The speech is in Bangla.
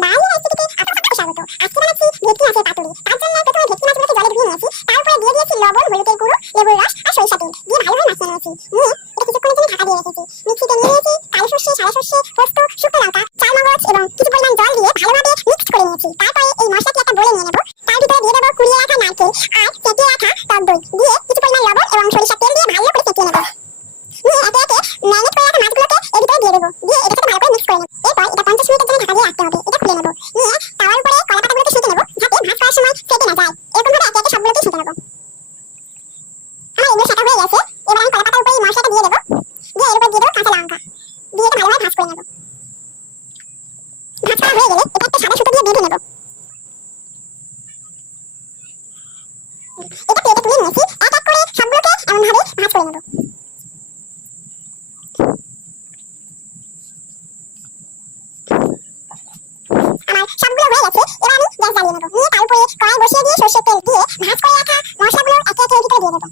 বাঙালি রেসিপিতে আপনাদের স্বাগত। আজকে বানাচ্ছি ভেটকি মাছের পাতুরি। তার জন্য প্রথমে ভেটকি মাছগুলোকে জলে ধুয়ে নিয়েছি, তারপরে দিয়ে দিয়েছি লবণ, হলুদের গুঁড়ো, লেবুর রস আর সরিষা তেল দিয়ে ভালোভাবে মাখিয়ে নিয়েছি। নিয়ে এটা কিছুক্ষণের জন্য ঢাকা দিয়ে রেখেছি। মিক্সিতে নিয়ে নিয়েছি কালো সর্ষে, সাদা সর্ষে, পোস্ত, শুকনো লঙ্কা, চাল মগজ এবং কিছু পরিমাণ জল দিয়ে ভালোভাবে মিক্সড করে নিয়েছি। তারপরে এই মশলাটি একটা বলে নিয়ে নেব। তার ভিতরে দিয়ে দেবো কুড়িয়ে রাখা নারকেল আর ফেটিয়ে রাখা টক দই দিয়ে কিছু পরিমাণ লবণ এবং সরিষার তেল দিয়ে ভালো করে ফেটিয়ে নেব। নিয়ে একে একে ম্যারিনেট করে রাখা মাছগুলোকে এর ভিতরে দিয়ে দেবো। দিয়ে এটাকে ভালো করে মিক্স করে নেব। এরপর এটা 50 মিনিটের জন্য ঢাকা দিয়ে রাখতে হবে। এটা খুলে নেব। নিয়ে তাওয়ার উপরে কলা পাতাগুলোকে সেঁকে নেব যাতে ভাজ করার সময় ফেটে না যায়। এরকম ভাবে একে একে সবগুলোকে সেঁকে নেব। আমার এগুলো সেঁকা হয়ে গেছে। এবার আমি কলা পাতার উপরে এই মশলাটা দিয়ে দেবো। দিয়ে এর উপর দিয়ে দেবো কাঁচা লঙ্কা। দিয়ে এটা ভালোভাবে ভাজ করে নেব। ভাজ করা হয়ে গেলে এটা একটা সাদা সুতো দিয়ে বেঁধে নেব। এটা প্লেটে তুলে নিয়েছি। এক এক করে সবগুলোকে এমনভাবে ভাজ করে নেব। আমার সবগুলো হয়ে গেছে। এবার আমি গ্যাস জ্বালিয়ে নেব। নিয়ে তার উপরে কড়াই বসিয়ে দিয়ে সরষের তেল দিয়ে ভাজ করে রাখা মশলাগুলো একে একে এর ভিতরে দিয়ে দেবো।